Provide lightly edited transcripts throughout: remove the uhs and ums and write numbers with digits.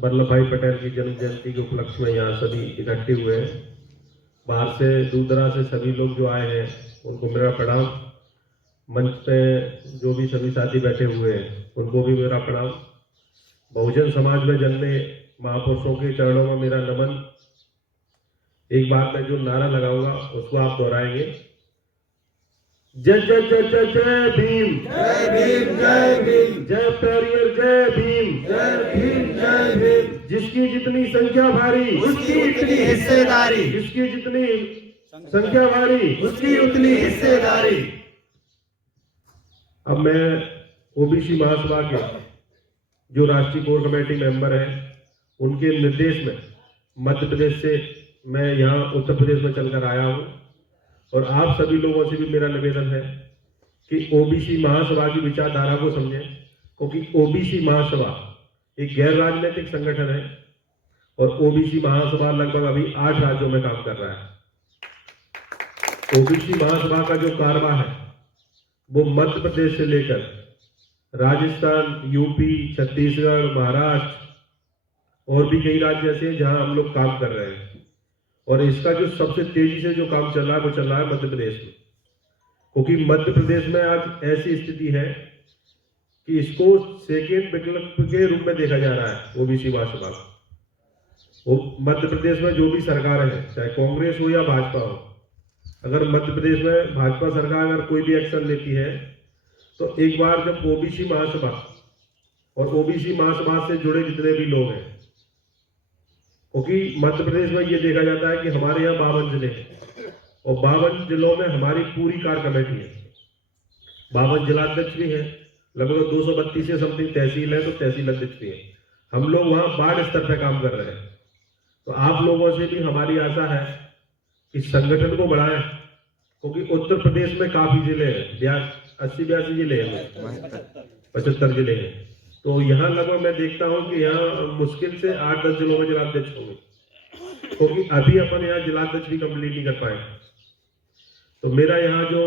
वल्लभ भाई पटेल की जन्म जयंती के उपलक्ष्य में यहाँ सभी इकट्ठे हुए हैं। बाहर से दूर दराज से सभी लोग जो आए हैं उनको मेरा प्रणाम। मंच पे जो भी सभी साथी बैठे हुए हैं उनको भी मेरा प्रणाम। बहुजन समाज में जन्मे महापुरुषों के चरणों में मेरा नमन। एक बार मैं जो नारा लगाऊंगा उसको आप दोहराएंगे। जय जय जय जय जय भीम, जय भीम जय भीम, जय पेरियर जय भीम, जय भीम जय भीम। जिसकी जितनी संख्या भारी उसकी उतनी हिस्सेदारी, जिसकी जितनी संख्या भारी उसकी उतनी हिस्सेदारी। अब मैं ओबीसी महासभा के जो राष्ट्रीय कोर कमेटी मेंबर हैं उनके निर्देश में मध्य प्रदेश से मैं यहाँ उत्तर प्रदेश में चलकर आया हूँ और आप सभी लोगों से भी मेरा निवेदन है कि ओबीसी महासभा की विचारधारा को समझें, क्योंकि ओबीसी महासभा एक गैर राजनीतिक संगठन है और ओबीसी महासभा लगभग अभी 8 राज्यों में काम कर रहा है। ओबीसी महासभा का जो कारवा है वो मध्य प्रदेश से लेकर राजस्थान, यूपी, छत्तीसगढ़, महाराष्ट्र और भी कई राज्य ऐसे हैं जहां हम लोग काम कर रहे हैं। और इसका जो सबसे तेजी से जो काम चल रहा है वो चल रहा है मध्य प्रदेश में, क्योंकि मध्य प्रदेश में आज ऐसी स्थिति है कि इसको सेकेंड विकल्प के रूप में देखा जा रहा है ओबीसी महासभा। वो मध्य प्रदेश में जो भी सरकार है, चाहे कांग्रेस हो या भाजपा हो, अगर मध्य प्रदेश में भाजपा सरकार अगर कोई भी एक्शन लेती है तो एक बार जब ओबीसी महासभा और ओबीसी महासभा से जुड़े जितने भी लोग हैं, क्योंकि मध्य प्रदेश में ये देखा जाता है कि हमारे यहाँ 52 जिले हैं और 52 जिलों में हमारी पूरी कार कमेटी है। 52 जिलाध्यक्ष भी है, लगभग 232 से समथिंग तहसील है, तो तहसील अध्यक्ष भी है। हम लोग वहाँ वार्ड स्तर पर काम कर रहे हैं। तो आप लोगों से भी हमारी आशा है कि संगठन को बढ़ाएं, क्योंकि उत्तर प्रदेश में काफी जिले हैं, 80-82 जिले हैं, 75 जिले हैं। तो यहाँ लगभग मैं देखता हूँ कि यहाँ मुश्किल से 8-10 जिलों में जिलाध्यक्ष होंगे, क्योंकि अभी अपन यहाँ जिलाध्यक्ष भी कंप्लीट नहीं कर पाए। तो मेरा यहाँ जो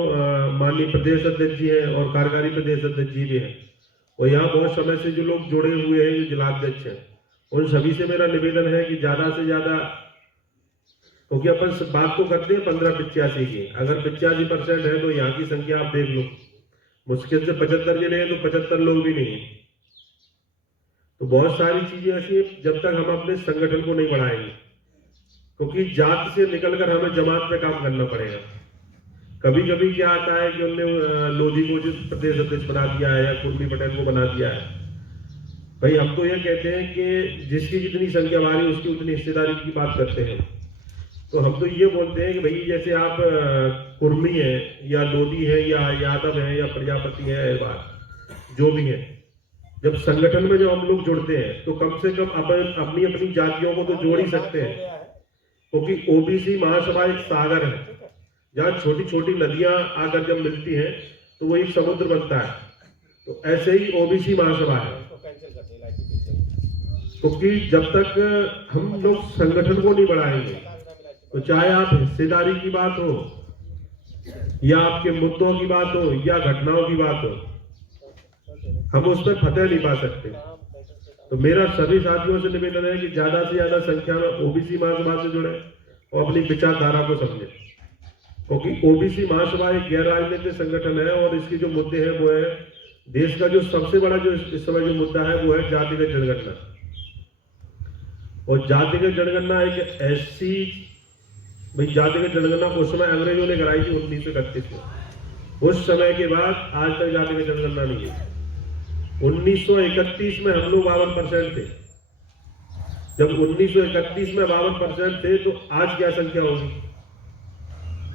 माननीय प्रदेश अध्यक्ष जी है और कार्यकारी प्रदेश अध्यक्ष जी भी है, और यहाँ बहुत समय से जो लोग जुड़े हुए हैं, जो जिलाध्यक्ष हैं, उन सभी से मेरा निवेदन है कि ज्यादा से ज्यादा, क्योंकि अपन बात तो करते हैं 15-85 की, अगर 85% है तो यहाँ की संख्या आप देख लो, मुश्किल से 75 जिले हैं तो 75 लोग भी नहीं है। तो बहुत सारी चीजें ऐसी हैं जब तक हम अपने संगठन को नहीं बढ़ाएंगे, क्योंकि जात से निकलकर हमें जमात पे काम करना पड़ेगा। कभी कभी क्या आता है कि उनने लोधी को जो प्रदेश अध्यक्ष बना दिया है या कुर्मी पटेल को बना दिया है। भाई हम तो ये कहते हैं कि जिसकी जितनी संख्या भारी उसकी उतनी हिस्सेदारी की बात करते हैं। तो हम तो ये बोलते हैं कि भाई जैसे आप कुर्मी है या लोधी है या यादव है या प्रजापति है, अहरवाल जो भी है, जब संगठन में जब हम लोग जुड़ते हैं तो कम से कम अपन अपनी अपनी जातियों को तो जोड़ ही सकते हैं, क्योंकि ओबीसी महासभा एक सागर है जहाँ छोटी छोटी नदियां आकर जब मिलती हैं तो वो एक समुद्र बनता है। तो ऐसे ही ओबीसी महासभा है, क्योंकि जब तक हम लोग संगठन को नहीं बढ़ाएंगे तो चाहे आप हिस्सेदारी की बात हो या आपके मुद्दों की बात हो या घटनाओं की बात हो, हम उस पर फतेह नहीं पा सकते। तो मेरा सभी साथियों से निवेदन है कि ज्यादा से ज्यादा संख्या में ओबीसी महासभा से जुड़े और अपनी विचारधारा को समझे, क्योंकि ओबीसी महासभा एक गैर राजनीतिक संगठन है और इसके जो मुद्दे हैं वो है, देश का जो सबसे बड़ा जो इस समय जो मुद्दा है वो है जातिगत जनगणना। और जातिगत जनगणना एक ऐसी, भाई जातिगत जनगणना उस समय अंग्रेजों ने कराई थी 1931 में। उस समय के बाद आज तक जातिगत जनगणना नहीं है। 1931 में हम लोग 52% थे। जब 1931 में 52% थे तो आज क्या संख्या होगी।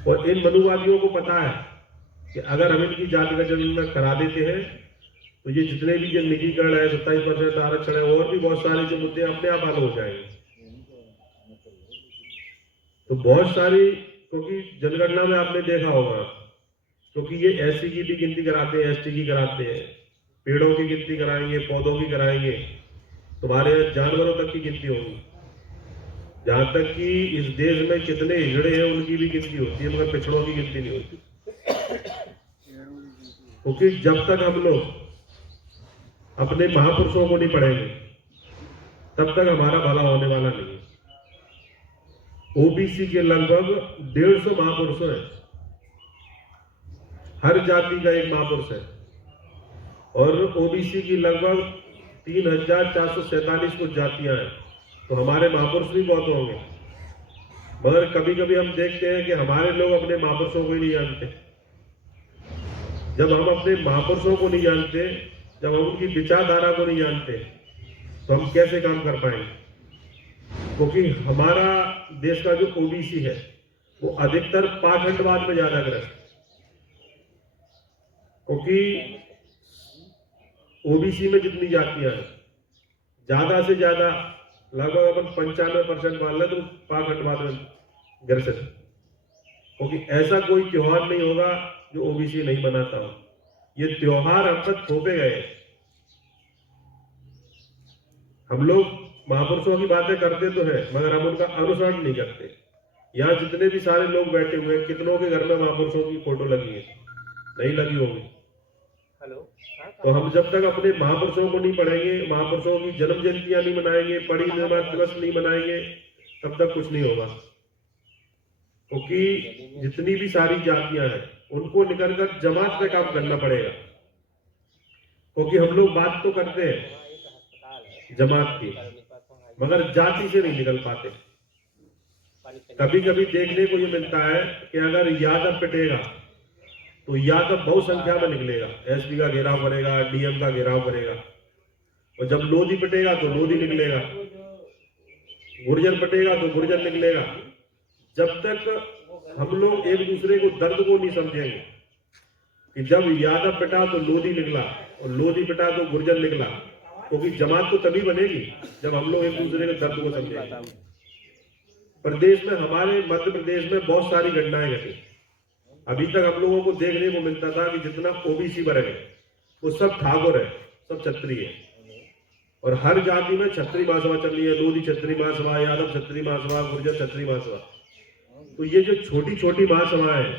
और इन मनुवादियों को पता है कि अगर हम इनकी जातिगत जनगणना करा देते हैं तो ये जितने भी जो निजीकरण है, 27% आरक्षण है और भी बहुत सारे जो मुद्दे अपने आप हल हो जाएंगे। तो बहुत सारी, क्योंकि जनगणना में आपने देखा होगा, क्योंकि ये एससी की भी गिनती कराते हैं, एसटी की कराते हैं, पेड़ों की गिनती कराएंगे, पौधों की कराएंगे, तुम्हारे जानवरों तक की गिनती होगी। जहां तक कि इस देश में कितने हिजड़े हैं उनकी भी गिनती होती है, मगर पिछड़ों की गिनती नहीं होती। क्योंकि जब तक हम लोग अपने महापुरुषों को नहीं पढ़ेंगे तब तक हमारा भला होने वाला नहीं है। ओबीसी के लगभग 150 महापुरुष हैं, हर जाति का एक महापुरुष है, और ओबीसी की लगभग 3447 कुछ जातियां हैं, तो हमारे महापुरुष भी बहुत होंगे। मगर कभी कभी हम देखते हैं कि हमारे लोग अपने महापुरुषों को ही नहीं जानते। जब हम अपने महापुरुषों को नहीं जानते, जब हम उनकी विचारधारा को नहीं जानते, तो हम कैसे काम कर पाएंगे? क्योंकि हमारा देश का जो ओबीसी है वो अधिकतर पाखंडवाद में ज्यादा ग्रस्त है। क्योंकि ओबीसी में जितनी जातियां हैं, ज्यादा से ज्यादा लगभग अपन 95% मान लें तो पाखंडवाद में ग्रसित है। क्योंकि ऐसा कोई त्योहार नहीं होगा जो ओबीसी नहीं मनाता हो। ये त्योहार हम तक थोपे गए। हम लोग महापुरुषों की बातें करते तो हैं, मगर हम उनका अनुसरण नहीं करते। यहाँ जितने भी सारे लोग बैठे हुए हैं, कितनों के घर में महापुरुषों की फोटो लगी है? नहीं लगी होगी। तो हम जब तक अपने महापुरुषों को नहीं पढ़ेंगे, महापुरुषों की जन्म जयंतियां नहीं मनाएंगे, परिनिर्वाण दिवस नहीं मनाएंगे, तब तक कुछ नहीं होगा। क्योंकि जितनी भी सारी जातियां हैं उनको निकल कर जमात में काम करना पड़ेगा। क्योंकि हम लोग बात तो करते हैं जमात की, मगर जाति से नहीं निकल पाते। कभी कभी देखने को ये मिलता है कि अगर यादव पिटेगा तो यादव बहुत संख्या में निकलेगा, एसपी का घेराव करेगा, डीएम का घेराव करेगा, और जब लोधी पिटेगा तो लोधी निकलेगा, गुर्जर पिटेगा तो गुर्जर निकलेगा। जब तक हम लोग एक दूसरे को दर्द को नहीं समझेंगे कि जब यादव पिटा तो लोधी निकला और लोधी पिटा तो गुर्जर निकला, क्योंकि जमात तो तभी बनेगी जब हम लोग एक दूसरे के दर्द को समझेंगे। प्रदेश में, हमारे मध्य प्रदेश में बहुत सारी घटनाएं घटी। अभी तक हम लोगों को देखने को मिलता था कि जितना ओबीसी वर्ग है वो सब ठाकुर है, सब क्षत्रिय है, और हर जाति में क्षत्रिय महासभा चल रही है। लोधी क्षत्रिय महासभा, यादव क्षत्रिय महासभा, गुर्जर क्षत्रिय महासभा। तो ये जो छोटी छोटी महासभाएं हैं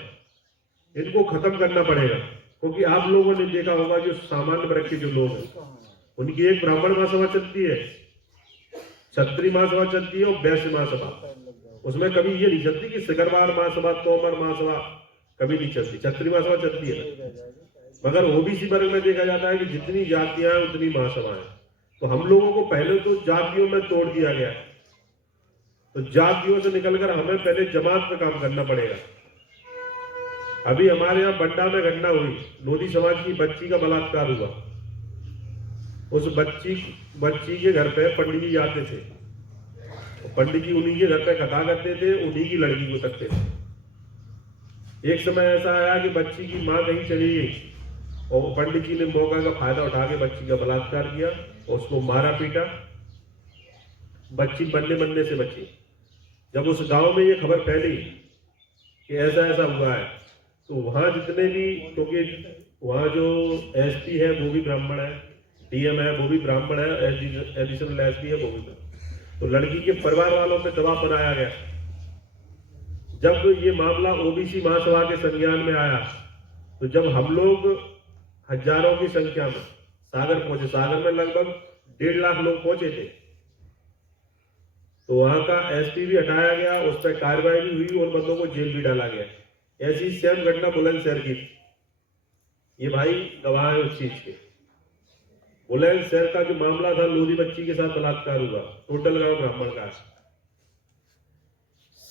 इनको खत्म करना पड़ेगा। क्योंकि आप लोगों ने देखा होगा जो सामान्य वर्ग के जो लोग हैं उनकी एक ब्राह्मण महासभा चलती है, क्षत्रिय महासभा चलती है और वैश्य महासभा। उसमें कभी ये नहीं चलती कि सिकरवार महासभा, तोमर महासभा कभी नहीं चलती, क्षत्रिय महासभा चलती है। मगर ओबीसी वर्ग में देखा जाता है कि जितनी जातियां हैं उतनी महासभाएं। तो हम लोगों को पहले तो जातियों में तोड़ दिया गया, तो जातियों से निकलकर हमें पहले जमात में काम करना पड़ेगा। अभी हमारे यहाँ बंडा में घटना हुई, लोधी समाज की बच्ची का बलात्कार हुआ। उस बच्ची के घर पे पंडित जी जाते थे, पंडित जी उन्हीं के घर पे कथा करते थे, उन्हीं की लड़की को तकते थे। एक समय ऐसा आया कि बच्ची की माँ कहीं चली गई और पंडित जी ने मौका का फायदा उठा के बच्ची का बलात्कार किया और उसको मारा पीटा। बच्ची बनने से बची। जब उस गांव में ये खबर फैली कि ऐसा ऐसा हुआ है, तो वहां जितने भी, क्योंकि वहां जो एसपी है वो भी ब्राह्मण है, डीएम है वो भी ब्राह्मण है, एडिशनल एसपी है वो भी ब्राह्मण, तो लड़की के परिवार वालों पे दबाव बनाया गया। जब ये मामला ओबीसी महासभा के संज्ञान में आया, तो जब हम लोग हजारों की संख्या में सागर पहुंचे, सागर में लगभग 1.5 लाख लोग पहुंचे थे, तो वहां का एसपी भी हटाया गया, उस पर कार्रवाई भी हुई और बंदों को जेल भी डाला गया। ऐसी सेम घटना बुलंदशहर की, ये भाई गवाह है उस चीज के। बुलंदशहर का जो मामला था, लोधी बच्ची के साथ बलात्कार हुआ, टोटल गांव ब्राह्मण का,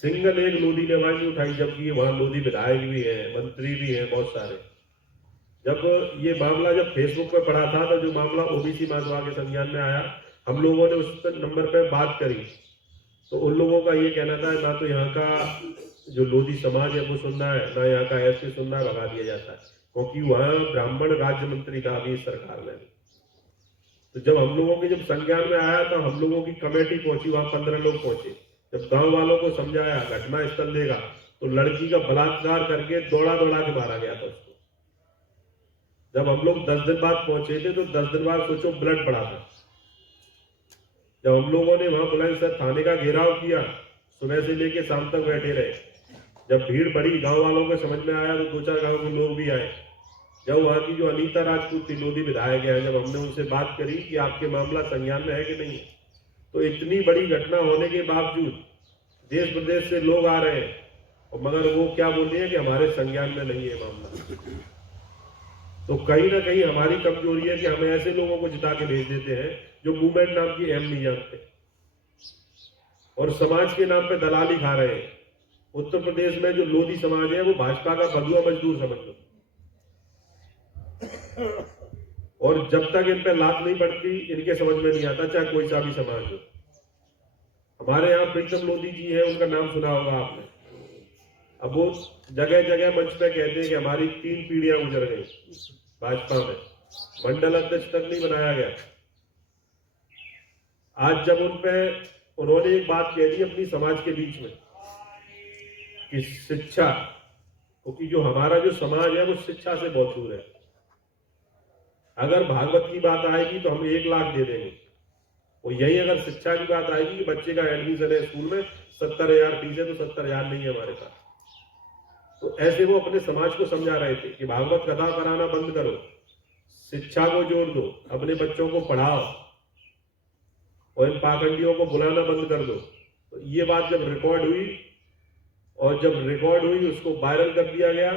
सिंगल एक लोधी ने आवाज नहीं उठाई, जबकि वहां लोधी विधायक भी है, मंत्री भी है, बहुत सारे। जब ये मामला जब फेसबुक पे पड़ा था, तो जो मामला ओबीसी महासभा के संज्ञान में आया, हम लोगों ने उस नंबर पे बात करी, तो उन लोगों का ये कहना था ना तो यहाँ का जो लोधी समाज है वो सुनना है, ना यहाँ का एसपी सुनना है, भगा दिया जाता है। क्योंकि वहां ब्राह्मण राज्य मंत्री था अभी सरकार में। तो जब हम लोगों के जब संज्ञान में आया, तो हम लोगों की कमेटी पहुंची, वहां 15 लोग पहुंचे। जब गांव वालों को समझाया, घटना स्थल देगा, तो लड़की का बलात्कार करके दौड़ा के मारा गया था उसको। जब हम लोग 10 दिन बाद पहुंचे थे, तो 10 दिन बाद सोचो ब्लड पड़ा था। जब हम लोगों ने वहां बुलंदशहर थाने का घेराव किया, सुबह से लेके शाम तक बैठे रहे। जब भीड़ बढ़ी, गांव वालों को समझ में आया, तो 2-4 गांव के लोग भी आए। जब वहां की जो अनीता राजपूत थी, लोधी विधायक है, जब हमने उनसे बात करी कि आपके मामला संज्ञान में है कि नहीं, तो इतनी बड़ी घटना होने के बावजूद देश प्रदेश से लोग आ रहे हैं, और मगर वो क्या बोल रहे हैं कि हमारे संज्ञान में नहीं है मामला। तो कहीं ना कहीं हमारी कमजोरी है कि हम ऐसे लोगों को जिता के भेज देते हैं जो मूवमेंट नाम की अहम नहीं जानते और समाज के नाम पे दलाली खा रहे हैं। उत्तर प्रदेश में जो लोधी समाज है वो भाजपा का बंधुआ मजदूर समझ लो, और जब तक इन पे लात नहीं पड़ती इनके समझ में नहीं आता, चाहे कोई सा भी समाज हो। हमारे यहाँ प्रीतम लोधी जी है, उनका नाम सुना होगा आपने। अब वो जगह जगह मंच पे कहते हैं कि हमारी 3 पीढ़ियां गुजर गई भाजपा में, मंडल अध्यक्ष तक नहीं बनाया गया। आज जब उन्होंने एक बात कह दी अपनी समाज के बीच में कि शिक्षा, क्योंकि जो हमारा जो समाज है वो शिक्षा से बहुत दूर है। अगर भागवत की बात आएगी तो हम 1 लाख दे देंगे, और यही अगर शिक्षा की बात आएगी कि बच्चे का एडमिशन है स्कूल में 70,000 फीस है, तो 70,000 नहीं है हमारे पास। तो ऐसे वो अपने समाज को समझा रहे थे कि भागवत कथा कराना बंद करो, शिक्षा को जोड़ दो, अपने बच्चों को पढ़ाओ और इन पाखंडियों को बुलाना बंद कर दो। तो ये बात जब रिकॉर्ड हुई, और जब रिकॉर्ड हुई उसको वायरल कर दिया गया,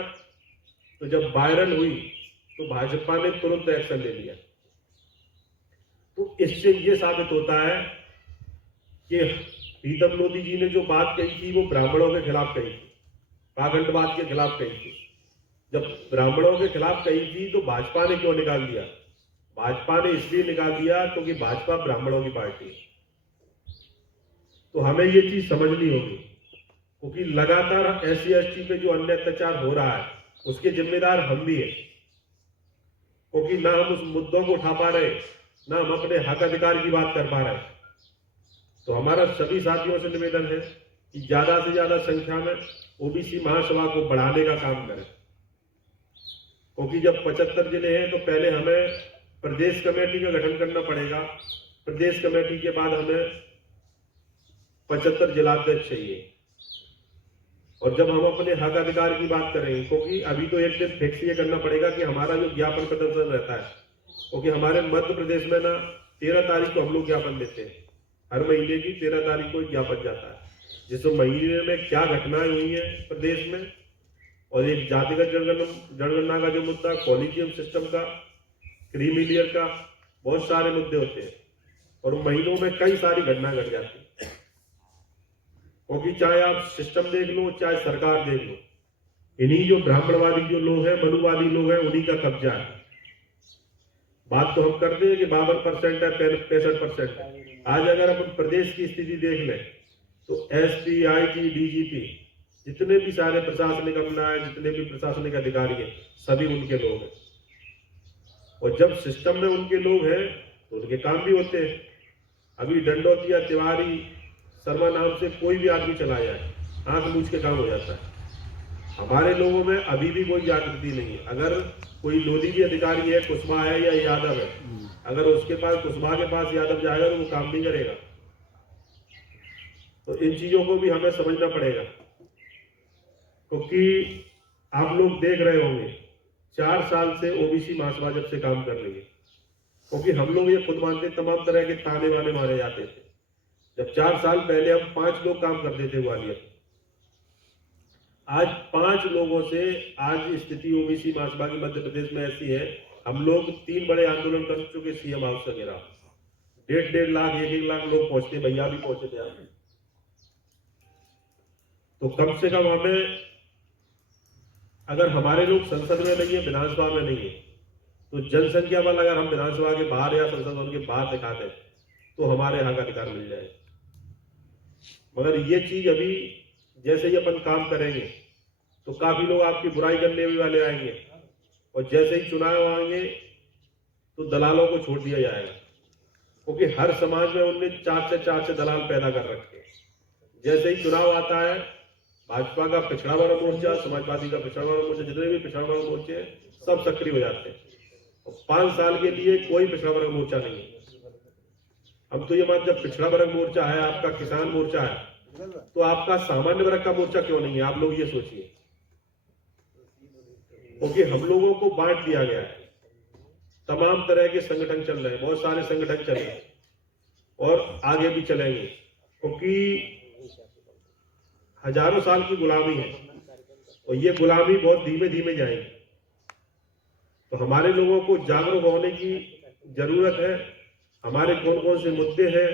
तो जब वायरल हुई तो भाजपा ने तुरंत एक्शन ले लिया। तो इससे ये साबित होता है कि प्रीतम लोधी जी ने जो बात कही थी वो ब्राह्मणों के खिलाफ कही थी, पाखंडवाद के खिलाफ कही थी। जब ब्राह्मणों के खिलाफ कही थी तो भाजपा ने क्यों निकाल दिया? भाजपा ने इसलिए निकाल दिया क्योंकि भाजपा ब्राह्मणों की पार्टी है। तो हमें ये चीज समझनी होगी, क्योंकि लगातार SC/ST पे जो अन्य अत्याचार हो रहा है उसके जिम्मेदार हम भी हैं, क्योंकि ना हम उस मुद्दों को उठा पा रहे, ना हम अपने हक अधिकार की बात कर पा रहे। तो हमारा सभी साथियों से निवेदन है कि ज्यादा से ज्यादा संख्या में ओबीसी महासभा को बढ़ाने का काम करें, क्योंकि जब 75 जिले हैं तो पहले हमें प्रदेश कमेटी का गठन करना पड़ेगा। प्रदेश कमेटी के बाद हमें 75 जिलाध्यक्ष चाहिए, और जब हम अपने हक अधिकार की बात करेंगे, क्योंकि अभी तो एक दिन फिक्स ये करना पड़ेगा कि हमारा जो ज्ञापन प्रदर्शन रहता है, क्योंकि हमारे मध्य प्रदेश में ना 13 तारीख को हम लोग ज्ञापन देते हैं, हर महीने की 13 तारीख को ज्ञापन जाता है, जिस महीने में क्या घटनाएं हुई हैं प्रदेश में, और एक जातिगत जनगणना का जो मुद्दा, कॉलेजियम सिस्टम का, क्रीमी लेयर का, बहुत सारे मुद्दे होते हैं, और महीनों में कई सारी घटना घट जाती है। क्योंकि चाहे आप सिस्टम देख लो, चाहे सरकार देख लो, इन्हीं जो ब्राह्मणवादी जो लोग हैं, मनुवादी लोग हैं, उन्हीं का कब्जा है। बात तो हम करते हैं कि 52% है, 65% है। आज अगर अपन प्रदेश की स्थिति देख लें तो SP, IG, DGP, जितने भी सारे प्रशासनिक अमला है, जितने भी प्रशासनिक अधिकारी हैं, सभी उनके लोग हैं। और जब सिस्टम में उनके लोग हैं तो उनके काम भी होते हैं। अभी दंडौतिया, तिवारी, शर्मा नाम से कोई भी आदमी चला जाए, आंख मूछ के काम हो जाता है। हमारे लोगों में अभी भी कोई जागृति नहीं है। अगर कोई लोधी भी अधिकारी है, कुशवाहा है या यादव है, अगर उसके पास, कुशवाहा के पास यादव जाएगा तो वो काम नहीं करेगा। तो इन चीजों को भी हमें समझना पड़ेगा, क्योंकि आप लोग देख रहे होंगे 4 साल से ओबीसी महासभा जब से काम कर रही है, क्योंकि हम लोग ये खुद मानते तमाम तरह के ताने वाने मारे जाते थे। जब 4 साल पहले हम 5 लोग काम करते थे ग्वालियर, आज 5 लोगों से आज स्थिति ओबीसी महासभा की मध्य प्रदेश में ऐसी है, हम लोग 3 बड़े आंदोलन कर चुके सीएम हाउस का घेराव, 1.5 लाख 1 लाख लोग पहुंचते, भैया भी पहुंचे थे यहाँ। तो कम से कम हमें, अगर हमारे लोग संसद में नहीं है, विधानसभा में नहीं है, तो जनसंख्या बल अगर हम विधानसभा के बाहर या संसद भवन के बाहर दिखाते तो हमारे हक अधिकार मिल जाए। मगर ये चीज अभी जैसे ही अपन काम करेंगे तो काफी लोग आपकी बुराई करने भी वाले आएंगे, और जैसे ही चुनाव आएंगे तो दलालों को छोड़ दिया जाएगा, क्योंकि हर समाज में उनने 4 से दलाल पैदा कर रखे हैं। जैसे ही चुनाव आता है, भाजपा का पिछड़ा वर्ग मोर्चा, समाजवादी का पिछड़ा वर्ग मोर्चा, जितने भी पिछड़ा वर्ग मोर्चे हैं सब सक्रिय हो जाते हैं, और 5 साल के लिए कोई पिछड़ा वर्ग मोर्चा नहीं है। अब तो ये बात, जब पिछड़ा वर्ग मोर्चा है, आपका किसान मोर्चा है, तो आपका सामान्य वर्ग का मोर्चा क्यों नहीं है? आप लोग ये सोचिए, क्योंकि हम लोगों को बांट दिया गया है। तमाम तरह के संगठन चल रहे हैं, बहुत सारे संगठन चल रहे हैं, और आगे भी चलेंगे, क्योंकि हजारों साल की गुलामी है और ये गुलामी बहुत धीमे धीमे जाएगी। तो हमारे लोगों को जागरूक होने की जरूरत है। हमारे कौन कौन से मुद्दे हैं,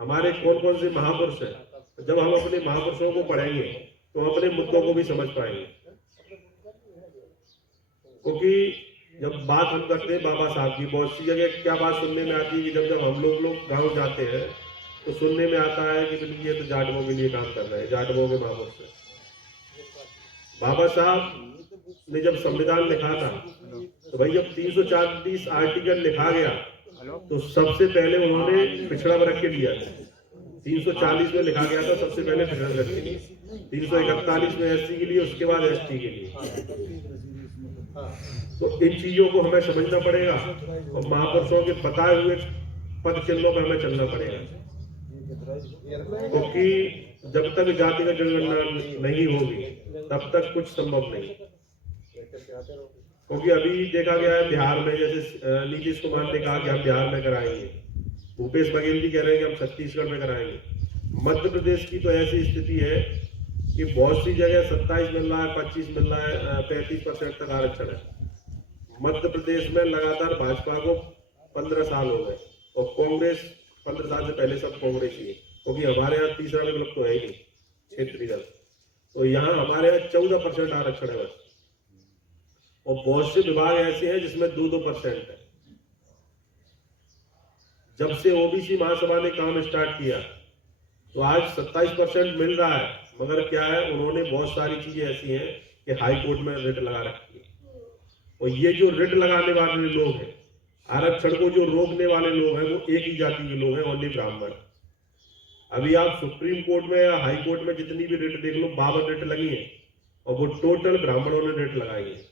हमारे कौन कौन से महापुरुष हैं। जब हम अपने महापुरुषों को पढ़ेंगे तो अपने मुद्दों को भी समझ पाएंगे। क्योंकि जब बात हम करते हैं बाबा साहब की, बहुत सी जगह क्या बात सुनने में आती है कि जब हम लोग गांव जाते हैं तो सुनने में आता है कि ये तो जाटवों के लिए काम कर रहे हैं, जाटवों के महापुरुष हैं। बाबा साहब ने जब संविधान लिखा था तो भाई जब 334 आर्टिकल लिखा गया तो सबसे पहले उन्होंने पिछड़ा वर्ग के लिया था। 340 में लिखा गया था सबसे पहले पिछड़ा वर्ग के लिए, 341 में एससी के लिए, उसके बाद एसटी के लिए। तो इन चीजों को हमें समझना पड़ेगा और महापुरुषों के बताए हुए पद चिन्हों पर हमें चलना पड़ेगा, क्योंकि जब तक जातिगत जनगणना नहीं होगी तब तक कुछ संभव नहीं। क्योंकि अभी देखा गया है बिहार में, जैसे नीतीश कुमार ने कहा कि हम बिहार में कराएंगे, भूपेश बघेल जी कह रहे हैं कि हम छत्तीसगढ़ में कराएंगे। मध्य प्रदेश की तो ऐसी स्थिति है कि बहुत सी जगह 27 मिल रहा है, 25 मिल रहा है, 35% तक आरक्षण है। मध्य प्रदेश में लगातार भाजपा को 15 साल हो गए और कांग्रेस 15 साल से पहले सब कांग्रेस ही है, क्योंकि हमारे यहाँ तीसरा विकल्प तो है ही नहीं क्षेत्रीय दल। तो यहाँ हमारे यहाँ 14% आरक्षण है बस, और बहुत से विभाग ऐसे हैं जिसमें 2-2% है। जब से ओबीसी महासभा ने काम स्टार्ट किया तो आज 27% मिल रहा है, मगर क्या है, उन्होंने बहुत सारी चीजें ऐसी हैं कि हाई कोर्ट में रिट लगा रखी है। और ये जो रिट लगाने वाले लोग हैं, आरक्षण को जो रोकने वाले लोग हैं, वो एक ही जाति के लोग हैं, ओनली ब्राह्मण। अभी आप सुप्रीम कोर्ट में या हाई कोर्ट में जितनी भी रिट देख लो, 52 रिट लगी है और वो टोटल ब्राह्मणों ने रिट लगाई है।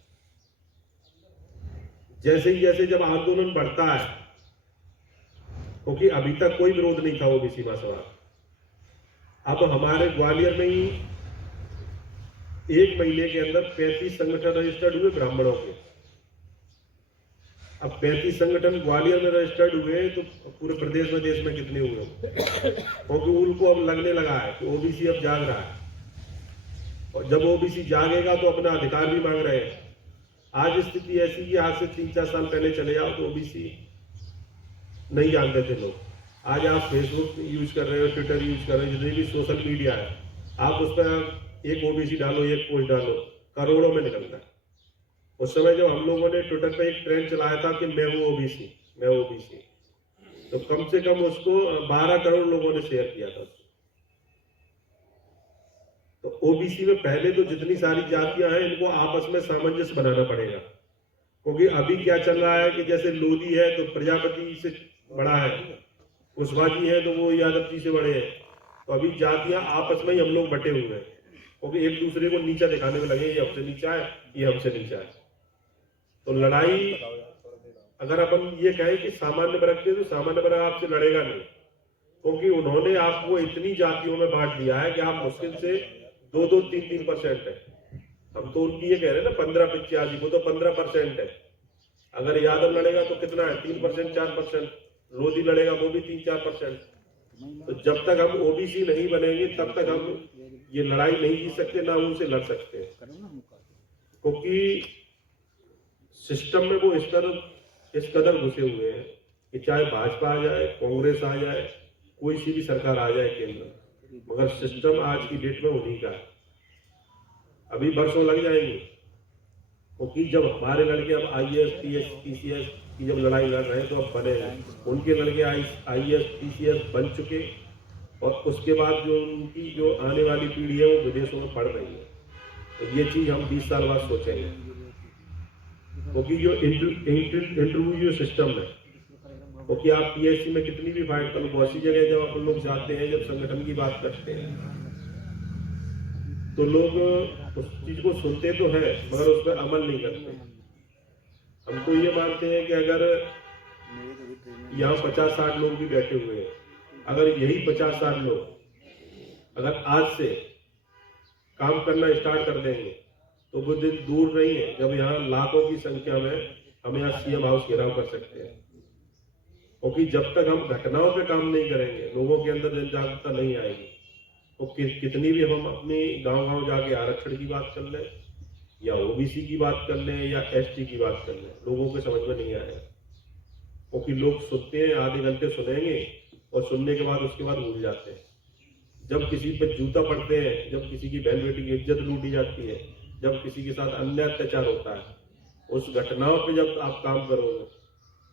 जैसे जब आंदोलन बढ़ता है, क्योंकि अभी तक कोई विरोध नहीं था ओबीसी महासभा, अब हमारे ग्वालियर में ही 1 महीने के अंदर 35 संगठन रजिस्टर्ड हुए ब्राह्मणों के। अब 35 संगठन ग्वालियर में रजिस्टर्ड हुए तो पूरे प्रदेश में, देश में कितने हुए? क्योंकि उनको अब लगने लगा है कि ओबीसी अब जाग रहा है, और जब ओबीसी जागेगा तो अपना अधिकार भी मांग रहे हैं। आज स्थिति ऐसी कि आज से 3-4 साल पहले चले जाओ तो ओबीसी नहीं जानते थे लोग। आज आप फेसबुक यूज कर रहे हो, ट्विटर यूज कर रहे हो, जितनी भी सोशल मीडिया है, आप उस पर एक ओबीसी डालो, एक पोस्ट डालो, करोड़ों में निकलता है। उस समय जब हम लोगों ने ट्विटर पे एक ट्रेंड चलाया था कि मैं हूँ ओबीसी, मैं ओबीसी, तो कम से कम उसको 12 करोड़ लोगों ने शेयर किया था। तो ओबीसी में पहले तो जितनी सारी जातियां हैं, इनको आपस में सामंजस्य बनाना पड़ेगा, क्योंकि अभी क्या चल रहा है कि जैसे लोधी है तो प्रजापति से बड़ा है, कुशवाहा जी है तो वो यादव जी से बड़े हैं। तो अभी जातियां आपस में ही हम लोग बटे हुए हैं, क्योंकि एक दूसरे को नीचा दिखाने में लगे, ये हमसे नीचा है, ये हमसे नीचा है। तो लड़ाई अगर अपन ये कहें कि सामान्य वर्ग से, तो सामान्य वर्ग आपसे लड़ेगा नहीं, क्योंकि उन्होंने आपको इतनी जातियों में बांट दिया है कि आप मुश्किल से 2-2, 3-3% है। हम तो उनकी ये कह रहे हैं ना 15-85, वो तो 15% है। अगर यादव लड़ेगा तो कितना है? 3%, 4%। लोधी लड़ेगा वो भी 3-4%। तो जब तक हम ओबीसी नहीं बनेंगे तब तक हम ये लड़ाई नहीं जीत सकते, ना उनसे लड़ सकते, क्योंकि सिस्टम में वो इस कदर घुसे हुए हैं कि चाहे भाजपा आ जाए, कांग्रेस आ जाए, कोई सी भी सरकार आ जाए केंद्र, मगर सिस्टम आज की डेट में उन्हीं का है। अभी वर्षों लग जाएंगे, क्योंकि जब हमारे लड़के अब IAS, PS, PCS की जब लड़ाई लड़ रहे हैं तो अब बने हैं, उनके लड़के IAS, PCS बन चुके, और उसके बाद जो उनकी जो आने वाली पीढ़ी है वो विदेशों में पढ़ रही है। तो ये चीज हम 20 साल बाद सोचेंगे, क्योंकि जो इंटरव्यू जो सिस्टम है, क्योंकि आप PSC में कितनी भी फाइट करो, बहुत सी जगह जब अपन लोग जाते हैं, जब संगठन की बात करते हैं तो लोग उस चीज को सुनते तो है मगर उस पर अमल नहीं करते। हम तो ये मानते हैं कि अगर यहाँ 50-60 लोग भी बैठे हुए हैं, अगर यही 50-60 लोग अगर आज से काम करना स्टार्ट कर देंगे तो वो दिन दूर नहीं है जब यहाँ लाखों की संख्या में हम यहाँ CM हाउस घेराव कर सकते हैं। क्योंकि जब तक हम घटनाओं पे काम नहीं करेंगे, लोगों के अंदर जन जागरूकता नहीं आएगी। तो कितनी भी हम अपनी गांव-गांव जाके आरक्षण की बात कर लें या ओबीसी की बात कर लें या एसटी की बात कर लें, लोगों के समझ में नहीं आएगा। क्योंकि लोग सुनते हैं, आधे घंटे सुनेंगे और सुनने के बाद उसके बाद भूल जाते हैं। जब किसी पे जूता पड़ते हैं, जब किसी की बहन बेटी की इज्जत लूटी जाती है, जब किसी के साथ अन्याय अत्याचार होता है, उस घटनाओं पे जब आप काम करोगे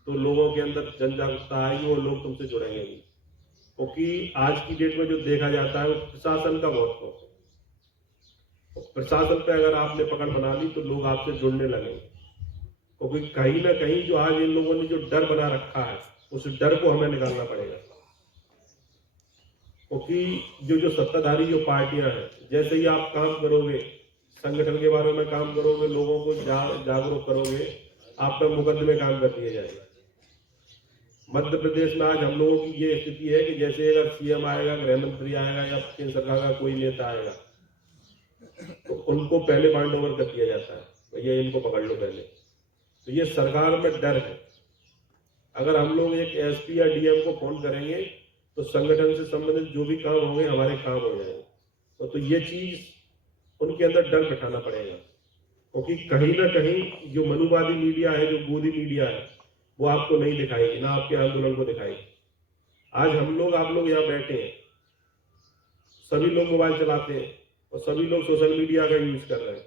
तो लोगों के अंदर जन जागरूकता आएगी और लोग तुमसे जुड़ेंगे भी। क्योंकि आज की डेट में जो देखा जाता है वो प्रशासन का बहुत खौफ है। प्रशासन पे अगर आपने पकड़ बना ली तो लोग आपसे जुड़ने लगेंगे, क्योंकि कहीं ना कहीं जो आज इन लोगों ने जो डर बना रखा है उस डर को हमें निकालना पड़ेगा। क्योंकि जो सत्ताधारी जो पार्टियां हैं, जैसे ही आप काम करोगे, संगठन के बारे में काम करोगे, लोगों को जागरूक करोगे, आप पर मुकदमे काम कर दिए जाएंगे। मध्य प्रदेश में आज हम लोगों की ये स्थिति है कि जैसे अगर सीएम आएगा, गृह मंत्री आएगा या केंद्र सरकार का कोई नेता आएगा तो उनको पहले बाइंड ओवर कर दिया जाता है, भैया इनको पकड़ लो पहले। तो ये सरकार में डर है। अगर हम लोग एक एसपी या डीएम को फोन करेंगे तो संगठन से संबंधित जो भी काम होंगे हमारे काम हो जाएंगे। तो ये चीज उनके अंदर डर बैठाना पड़ेगा, क्योंकि कहीं ना कहीं जो मनुवादी मीडिया है, जो गोदी मीडिया है, वो आपको नहीं दिखाएगी, ना आपके आंदोलन को दिखाएगी। आज हम लोग, आप लोग यहाँ बैठे हैं, सभी लोग मोबाइल चलाते हैं और सभी लोग सोशल मीडिया का यूज कर रहे हैं।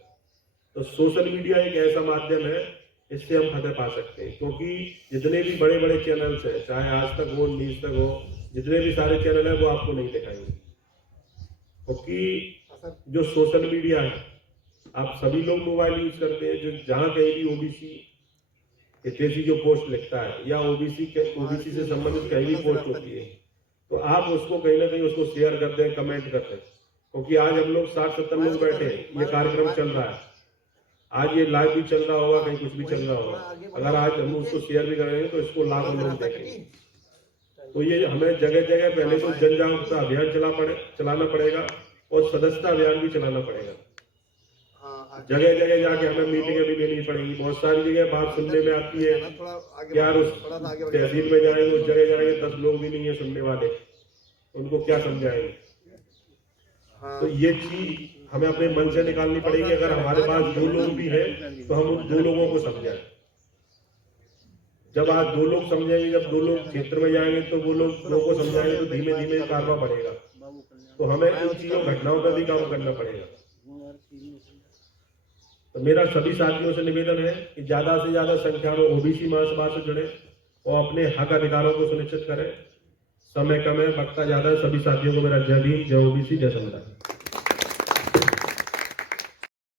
तो सोशल मीडिया एक ऐसा माध्यम है, इससे हम फतह पा सकते हैं। क्योंकि जितने भी बड़े बड़े चैनल्स हैं, चाहे आज तक हो, न्यूज तक हो, जितने भी सारे चैनल हैं वो आपको नहीं दिखाएंगे। क्योंकि जो सोशल मीडिया है, आप सभी लोग मोबाइल यूज करते हैं, जो जहां कहीं भी ओबीसी हितैषी जो पोस्ट लिखता है या ओबीसी से संबंधित कहीं भी पोस्ट होती है, तो आप उसको कहीं ना कहीं उसको शेयर करते हैं, कमेंट करते हैं। क्योंकि आज हम लोग 60-70 लोग बैठे हैं, ये कार्यक्रम चल रहा है, आज ये लाइव भी चल रहा होगा, कहीं कुछ भी चल रहा होगा। अगर आज हम उसको शेयर भी करेंगे तो इसको लाखों लोग देखेंगे। तो ये हमें जगह जगह पहले तो जन जागरूकता अभियान चलाना पड़ेगा और सदस्यता अभियान भी चलाना पड़ेगा। जगह जगह जाके हमें मीटिंगें भी लेनी पड़ेगी। बहुत सारी जगह बात सुनने में आती है कि यार उस तहसील में जाएंगे, उस जगह जाएंगे, 10 लोग भी नहीं है सुनने वाले, उनको क्या समझाएंगे। तो ये चीज हमें अपने मन से निकालनी पड़ेगी। अगर हमारे पास 2 लोग भी है तो हम उन 2 लोगों को समझाएं। जब आज 2 लोग समझेंगे, जब 2 लोग क्षेत्र में जाएंगे तो वो लोगों को समझाएंगे, तो धीमे धीमे कारवा बढ़ेगा। तो हमें इन चीजों घटनाओं पर भी काम करना पड़ेगा। तो मेरा सभी साथियों से निवेदन है कि ज्यादा से ज्यादा संख्या में ओबीसी महासभा से जुड़े और अपने हक अधिकारों को सुनिश्चित करें। समय कम है, वक्ता ज्यादा है। सभी साथियों को मेरा जय भीम, जय ओबीसी, जय समुदाय।